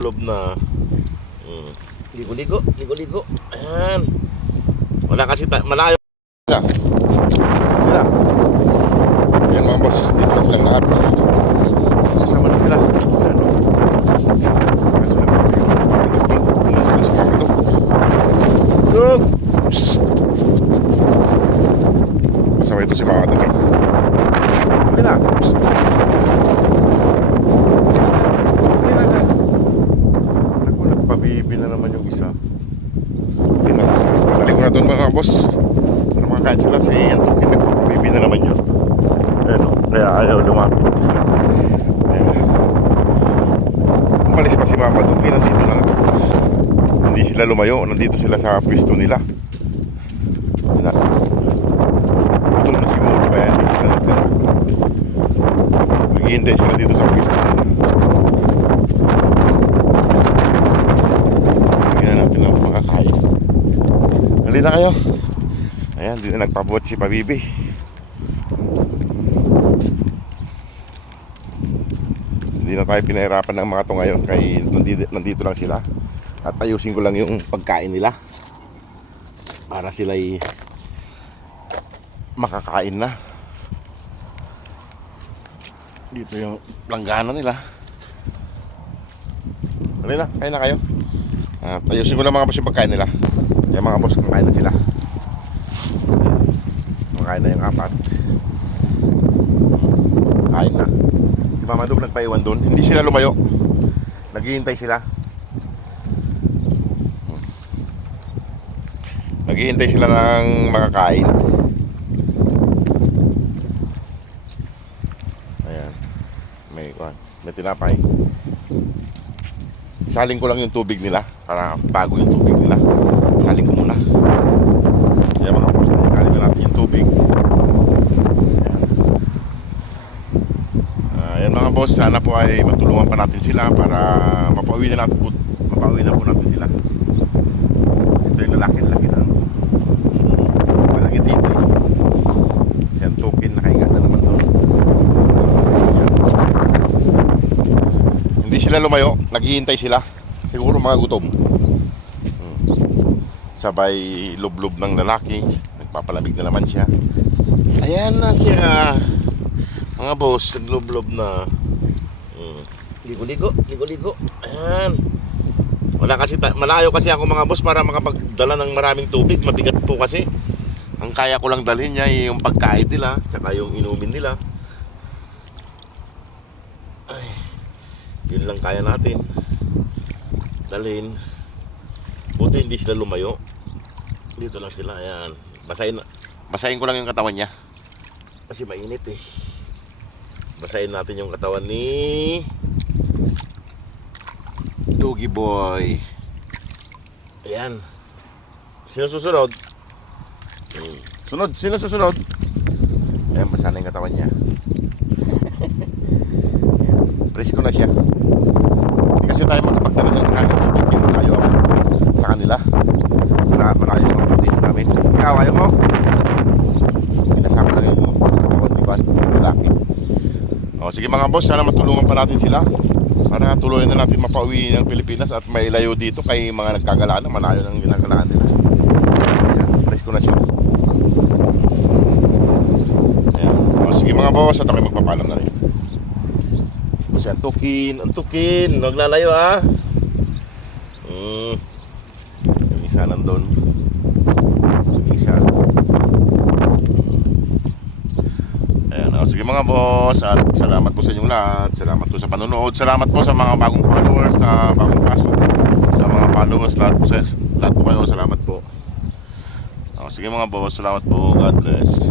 Loob na. Ligo-ligo. Ayan. Wala kasi malayo. Yeah. Ayan mga boss, dito na silang lahat. Kasama na sila. Look! Masama ito si mga dumi. Bila. Ako, nagpabibi na naman yung isa. Pataling ko na doon mga boss. Namakain sila sa iyantukin. Nagpapabibi na naman yun. Ayan o. Kaya ayaw lumapit. Umalis pa si Mama Duki, nandito lang. Hindi sila lumayo, nandito sila sa pwesto nila. Gutom na siguro, kaya hindi sila nagkano. Maghihintay sila dito sa pwesto nila. Bigyan natin ng makakain. Dali na kayo. Ayan, dito na nagpabuhat si Pabibi. Hindi na tayo pinahirapan ng mga to ngayon kaya nandito lang sila. At ayusin ko lang yung pagkain nila para sila'y makakain na. Dito yung planggana nila. Dali na, kain na kayo. At ayusin ko lang mga boss yung pagkain nila. Yung mga boss, kumakain na sila. Kumakain na yung apat. Kain na. Si Mama Dog nagpaiwan doon. Hindi sila lumayo. Naghihintay sila. Naghihintay sila ng makakain. Ayan. May tinapay. Saling ko lang yung tubig nila para bago yung tubig nila. Saling ko muna. Ayan mga boss, saling na natin yung tubig. Ayan mga boss, sana po ay matulungan pa natin sila para mapauwi na po natin sila. Ito yung lalaki na malaki dito. Yan token, nakaingat na naman doon. Hindi sila lumayo, naghihintay sila. Siguro mga gutom. Sabay lublob ng lalaki, nagpapalamig na naman siya. Ayan na siya. Mga boss, naglublob na. Ligo-ligo. Ayan. Wala kasi malayo kasi ako mga boss para makapagdala ng maraming tubig. Mabigat po kasi. Ang kaya ko lang dalhin niya ay yung pagkain nila, tsaka yung inumin nila. Ay, yun lang kaya natin dalhin. Buti hindi sila lumayo. Dito lang sila. Ayan. Basahin ko lang yung katawan niya kasi mainit eh. Basahin natin yung katawan ni Doggy Boy. Ayan. Sino susunod? Sino susunod? Ayan, basa na yung katawan niya. Presko na siya. Hindi kasi tayo makapagdala ng maraming tubig. Hindi malayo ako sa kanila. Malayo yung foundation namin. Ikaw, ayaw mo? Pinasama lang yung katawan ni Van. Malaki. O, sige mga boss, sana matulungan pa natin sila para tuloy na natin mapauwi ng Pilipinas at may layo dito kay mga nagkagalaan na malayo ng ginagalaan nila. Ayan, presko na siya. Ayan. O, sige mga boss, at ako'y magpapalam na rin. Kasi antukin, naglalayo ah. Yung isa nandun. Yung isa. Sige mga boss, at salamat po sa inyong lahat. Salamat po sa panonood. Salamat po sa mga bagong followers na bagong pasok. Sa mga followers, lahat po kayo. Salamat po. Sige mga boss, salamat po. God bless.